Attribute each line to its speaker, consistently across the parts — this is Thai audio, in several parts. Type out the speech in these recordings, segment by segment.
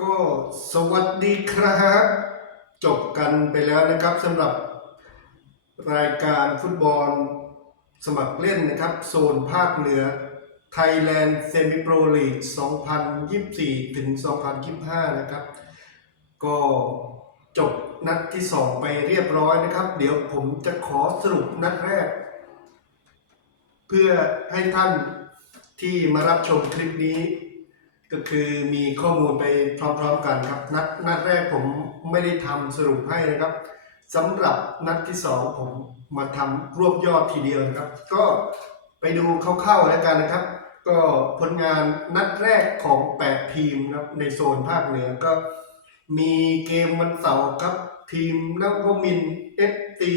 Speaker 1: ก็สวัสดีครับ จบกันไปแล้วนะครับสำหรับรายการฟุตบอลสมัครเล่นนะครับ โซนภาคเหนือ Thailand Semi Pro League 2024 ถึง 2025 นะครับ ก็จบนัดที่ 2 ไปเรียบร้อยนะครับ เดี๋ยวผมจะขอสรุปนัดแรก เพื่อให้ท่านที่มารับชมคลิปนี้ ก็คือมีข้อมูลไปพร้อมๆกันครับ นัดนัดแรกผมไม่ได้ทำสรุปให้นะครับสำหรับนัดที่สองผมมาทำรวบยอดทีเดียวนะครับ ก็ไปดูคร่าวๆแล้วกันนะครับ ก็ผลงานนัดแรกของ 8 ทีมนะครับในโซนภาคเหนือก็มีเกมวันเสาร์ครับทีมนวมินเอฟซี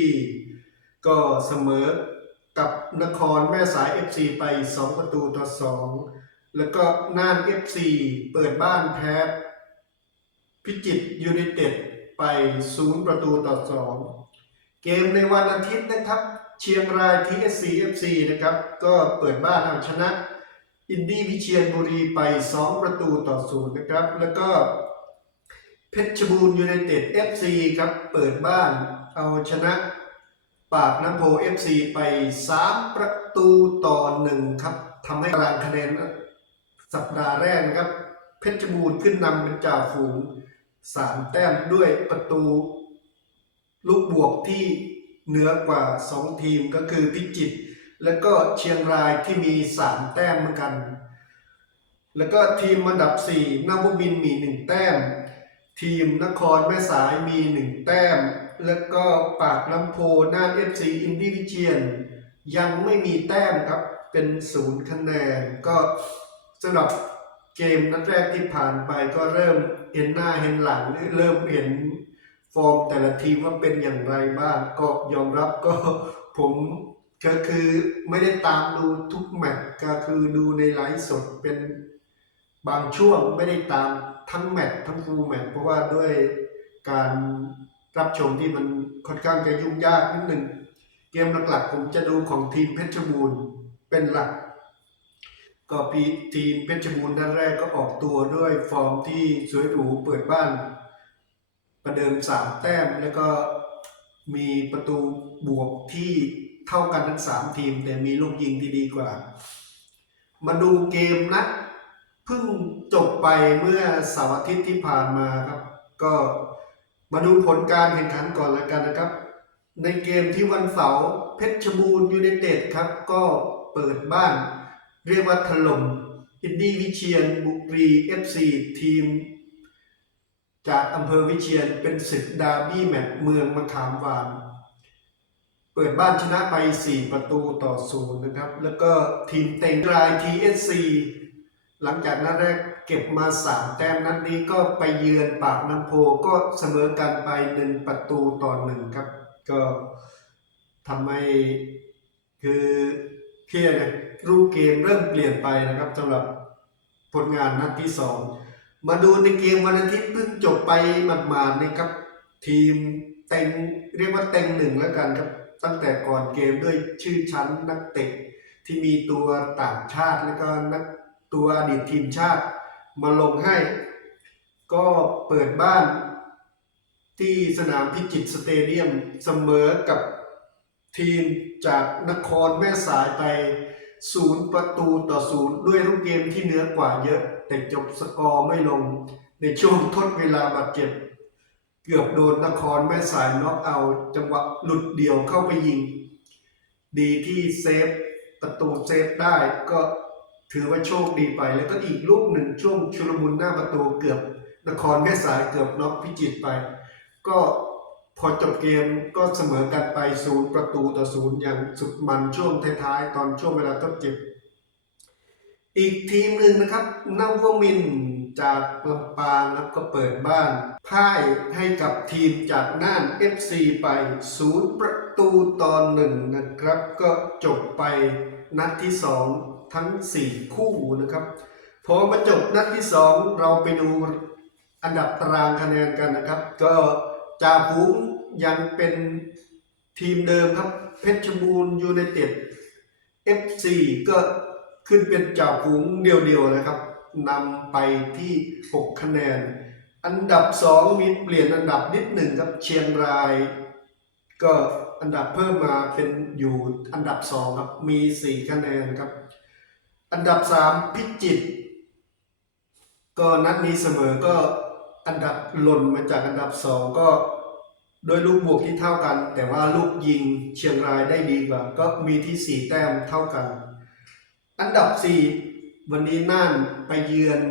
Speaker 1: ก็เสมอกับนครแม่สาย FC ไป 2 ประตูต่อ 2 แล้วก็น่าน FC เปิดบ้านแพ้พิจิตยูไนเต็ดไป 0 ประตูต่อ 2 เกมในวันอาทิตย์นะครับ เชียงราย TSC FC นะครับ ก็เปิดบ้านเอาชนะ อินดี้วิเชียรบุรีไป 2 ประตูต่อ 0 นะครับ แล้วก็เพชรบูรณ์ยูไนเต็ด FC ครับ เปิดบ้านเอาชนะปากน้ำโพ FC ไป 3 ประตูต่อ 1 ครับทำให้ตารางคะแนน สัปดาห์แรกนะครับ เพชรบูรณ์ขึ้นนำเป็นจ่าฝูง3แต้มด้วยประตู ลูกบวกที่เหนือกว่า 2 ทีมก็คือพิจิตรและก็เชียงรายที่มี 3 แต้มเหมือนกัน แล้วก็ทีมอันดับ 4นวบินมี 1 แต้ม ทีมนครแม่สายมี 1 แต้ม แล้วก็ปากน้ำโพน่านเอฟซีอินดีวิเชียน ยังไม่มีแต้มครับเป็นศูนย์คะแนนก็ สำหรับเกมนัดแรกที่ผ่านไปก็เริ่มเห็นหน้าเห็นหลังเริ่มเห็นฟอร์มแต่ละทีมว่าเป็นอย่างไรบ้างก็ยอมรับก็ผมก็คือไม่ได้ตามดูทุกแมตช์ก็คือดูในไลฟ์สดเป็นบางช่วงไม่ได้ตามทั้งแมตช์ทั้งฟูลแมตช์เพราะว่าด้วยการรับชมที่มันค่อนข้างจะยุ่งยากนิดหนึ่งเกมหลักๆผมจะดูของทีมเพชรบูรณ์เป็นหลัก ก็ปีทีมเพชรบูรณ์นัดแรกก็ออกตัวด้วยฟอร์มที่สวยหรูเปิดบ้าน ประเดิมสามแต้มแล้วก็มีประตูบวกที่เท่ากันทั้งสามทีม แต่มีลูกยิงที่ดีกว่า มาดูเกมนัดเพิ่งจบไปเมื่อเสาร์อาทิตย์ที่ผ่านมาครับ ก็มาดูผลการแข่งขันก่อนแล้วกันนะครับ ในเกมที่วันเสาร์เพชรบูรณ์ยูไนเต็ดครับ ก็เปิดบ้าน เรียกว่าถล่มอินดี้วิเชียนบุรีเอฟซีทีม จากอำเภอวิเชียนเป็นศึกดาร์บี้แมตช์เมืองมะขามหวาน เปิดบ้านชนะไป 4 ประตูต่อศูนย์นะครับ แล้วก็ทีมเต็งราย TSC หลังจากนัดแรกเก็บมา 3 แต้มนัดนนี้ก็ไปเยือนปากน้ำโพก็เสมอกันไป 1 ประตูต่อหนึ่งครับ ก็ทำให้คือเพียเนี่ย รูปเกมเริ่มเปลี่ยนไปนะครับสำหรับผลงานนัดที่ 2 มาดูในเกมวันอาทิตย์เพิ่งจบไปหมาดๆนี่ครับ ทีมเต็งเรียกว่าเต็งหนึ่งแล้วกันครับ ตั้งแต่ก่อนเกมด้วยชื่อชั้นนักเตะที่มีตัวต่างชาติแล้วก็นักตัวอดีตทีมชาติมาลงให้ ก็เปิดบ้านที่สนามพิจิตรสเตเดียมเสมอกับทีมจากนครแม่สายไป ศูนย์ประตูต่อศูนย์ด้วยรูปเกมที่เหนือกว่าเยอะ แต่จบสกอร์ไม่ลง ในช่วงทดเวลาบาดเจ็บ เกือบโดนนครแม่สายน็อกเอาจังหวะหลุดเดี่ยวเข้าไปยิง ดีที่เซฟประตูเซฟได้ก็ถือว่าโชคดีไป แล้วก็อีกลูกหนึ่งช่วงชุลมุนหน้าประตูเกือบนครแม่สายเกือบน็อกพิจิตรไป ก็ พอจบเกมก็เสมอกันไปศูนย์ประตูต่อศูนย์อย่างสุดมันช่วงท้ายๆ ตอนช่วงเวลาทดเจ็บ อีกทีมหนึ่งนะครับนวมินจากลำปางนะครับก็เปิดบ้านพ่ายให้กับทีมจากน่าน FC ไปศูนย์ประตูต่อหนึ่งนะครับ ก็จบไปนัดที่ 2 ทั้ง 4 คู่นะครับ พอมาจบนัดที่ 2 เราไปดูอันดับตารางคะแนนกันนะครับ ก็ จ่าฝูงยังเป็นทีมเดิมครับ เพชรบูรณ์ยูไนเต็ด FC ก็ขึ้นเป็นจ่าฝูงเดียวๆนะครับนำไปที่ 6 คะแนน อันดับ 2 มีเปลี่ยนอันดับนิดหนึ่งครับเชียงราย ก็อันดับเพิ่มมาเป็นอยู่อันดับ 2 ครับ มี 4 คะแนนครับ อันดับ 3 พิจิตรก็นัดนี้เสมอก็ อันดับหล่นมาจากอันดับ2ก็โดยลูกบวกที่เท่ากัน แต่ว่าลูกยิงเชียงรายได้ดีกว่า ก็มีที่ 4 แต้มเท่ากัน อันดับ 4 วันนี้น่านไปเยือน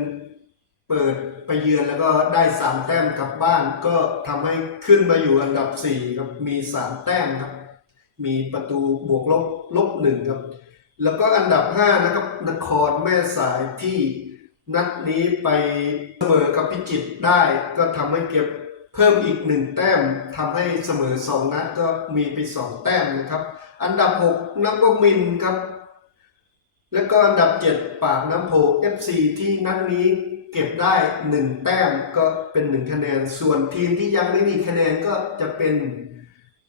Speaker 1: เปิดไปเยือนแล้วก็ได้ 3 แต้มกลับบ้าน ก็ทำให้ขึ้นมาอยู่อันดับ4ครับมี 3 แต้มครับ มีประตูบวกลบลบหนึ่งครับ แล้วก็อันดับ 5 นะครับนครแม่สายที่ นัดนี้ไปเสมอกับพิจิตรได้ก็ทำให้เก็บเพิ่มอีก1แต้มทำให้เสมอ2นัดก็มีไป2แต้มนะครับ อันดับ6นักวมินครับ แล้วก็อันดับ7ปากน้ำโพ FC ที่นัดนี้เก็บได้1แต้มก็เป็น1คะแนน ส่วนทีมที่ยังไม่มีคะแนนก็จะเป็น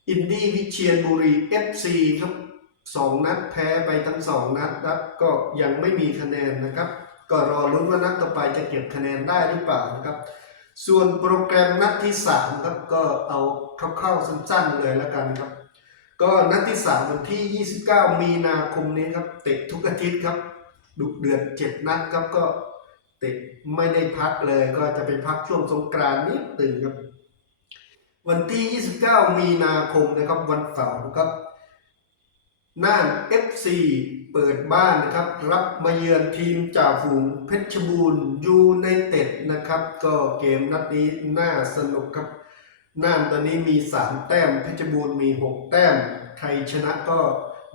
Speaker 1: อินดี้วิเชียรบุรี FC ครับ2นัดแพ้ไปทั้ง2นัดแล้วก็ยังไม่มีคะแนนนะครับ ก็รอลุ้นว่านัดต่อไปจะเก็บคะแนนได้หรือเปล่านะครับ ส่วนโปรแกรมนัดที่3ครับก็เอาเข้าๆสั้นๆเลยแล้วกันครับ ก็นัดที่ 3 วันที่ 29 มีนาคมนี้ครับเตะทุกอาทิตย์ครับดุเดือด7นัดครับก็เตะไม่ได้พักเลยก็จะไปพักช่วงสงกรานต์นิดหนึ่งครับ วันที่ 29 มีนาคมนะครับวันเสาร์ครับ น่าน FC เปิดบ้านนะครับ รับมาเยือนทีมจ่าฝูงเพชรบูรณ์ยูไนเต็ดนะครับ ก็เกมนัดนี้น่าสนุกครับ น่านตอนนี้มี 3 แต้มเพชรบูรณ์มี 6 แต้มใครชนะก็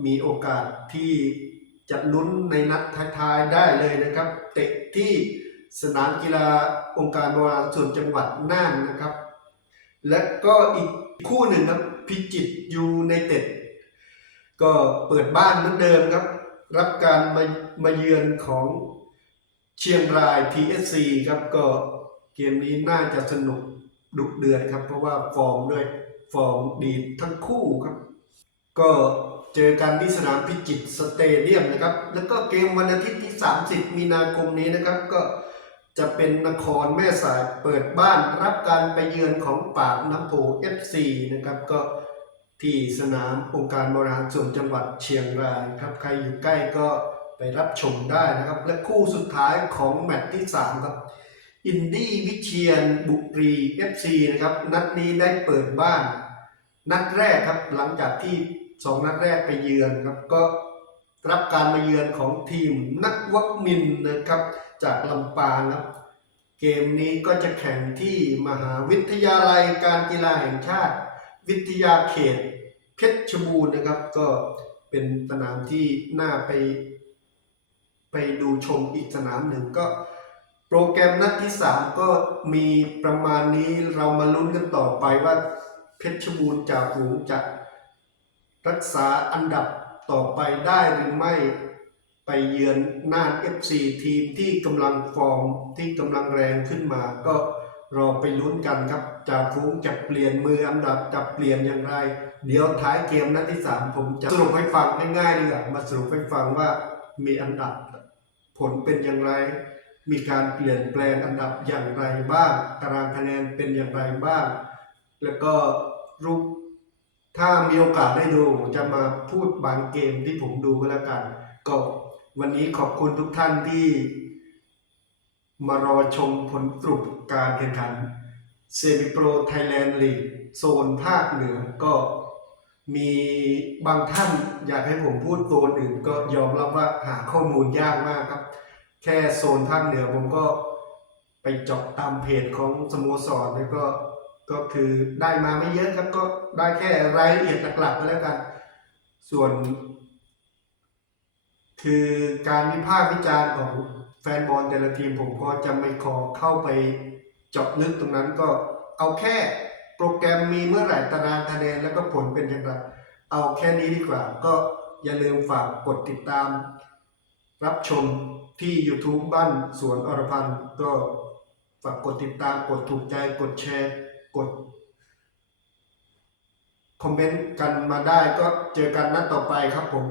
Speaker 1: มีโอกาสที่จะลุ้นในนัดท้ายๆได้เลยนะครับ เตะที่สนามกีฬาองค์การบริหารส่วนจังหวัดน่านนะครับ และก็อีกคู่หนึ่งครับพิจิตรยูไนเต็ด ก็เปิดบ้านเหมือนเดิมครับ รับการมามาเยือนของเชียงราย PSC ครับก็เกมนี้น่าจะสนุกดุเดือดครับ เพราะว่าฟอร์มด้วยฟอร์มดีทั้งคู่ครับ ก็เจอกันที่สนามพิจิตรสเตเดียมนะครับ แล้วก็เกมวันอาทิตย์ที่ 30 มีนาคมนี้นะครับ ก็จะเป็นนครแม่สายเปิดบ้านรับการไปเยือนของปากน้ำโพ FC นะครับก็ ที่สนามองค์การบริหารส่วนจังหวัดเชียงรายครับใครอยู่ใกล้ก็ไปรับชมได้นะครับ และคู่สุดท้ายของแมตช์ที่ 3 ครับ อินดี้วิเชียนบุรี FC นะครับ นัดนี้ได้เปิดบ้าน นัดแรกครับหลังจากที่ 2 นัดแรกไปเยือนครับก็รับการมาเยือนของทีมนักวักมินนะครับ จากลำปางครับ เกมนี้ก็จะแข่งที่มหาวิทยาลัยการกีฬาแห่งชาติ วิทยาเขตเพชรบูรณ์นะครับ ก็เป็นสนามที่น่าไป ไปดูชมอีกสนามหนึ่งก็โปรแกรมนัดที่ 3 ก็มีประมาณนี้เรามาลุ้นกันต่อไปว่าเพชรบูรณ์จากฝูจะรักษาอันดับต่อไปได้หรือไม่ไปเยือนน่าน FC ทีมที่กำลังฟอร์มที่กำลังแรงขึ้นมาก็ เรอไปลุ้นกันครับจากฝูงจะเปลี่ยนมืออันดับจะเปลี่ยนอย่างไร เดี๋ยวท้ายเกมนัดที่ 3 ผมจะสรุปให้ฟังง่ายๆดีกว่ามาสรุปให้ฟังว่ามีอันดับ ผลเป็นอย่างไร มีการเปลี่ยนแปลงอันดับอย่างไรบ้าง ตารางคะแนนเป็นอย่างไรบ้าง แล้วก็รูปถ้ามีโอกาสได้ดูผมจะมาพูดบางเกมที่ผมดูก็แล้วกัน ก็วันนี้ขอบคุณทุกท่านที่ มารอชมผลสรุปการแข่งขันเซมิโปรไทยแลนด์ลีกโซนภาคเหนือก็มีบางท่านอยากให้ผมพูดโซนอื่นก็ยอมรับว่าหาข้อมูลยากมากครับ แค่โซนภาคเหนือผมก็ไปเจาะตามเพจของสโมสรแล้วก็ก็คือได้มาไม่เยอะครับก็ได้แค่รายละเอียดหลักๆก็แล้วกัน ส่วน คือการวิพากษ์วิจารณ์ของ แฟนบอลแต่ละทีมผมก็จะไม่ขอเข้าไปเจาะลึกตรงนั้นก็เอาแค่โปรแกรมมีเมื่อไหร่ตารางคะแนนแล้วก็ผลเป็นอย่างไรเอาแค่นี้ดีกว่า ก็อย่าลืมฝากกดติดตาม รับชมที่ YouTube บ้านสวนอรพันธ์ก็ฝากกดติดตามกดถูกใจกดแชร์ กด คอมเมนต์กันมาได้ก็เจอกันนัดต่อไปครับผม